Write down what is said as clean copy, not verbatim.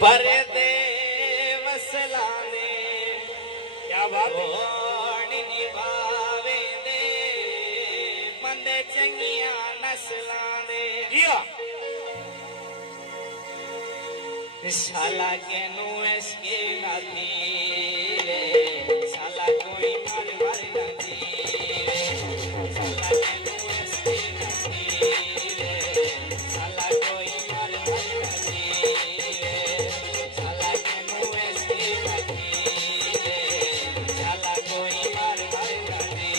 पर दे वसलाने क्या बात है। निभावे दे बंदे चंगिया नस्लां दे शाला के नू इसके नाती शाला कोई मर मर नाती शाला के नू इसके नाती शाला कोई मर मर नाती शाला के नू इसके नाती शाला कोई मर मर नाती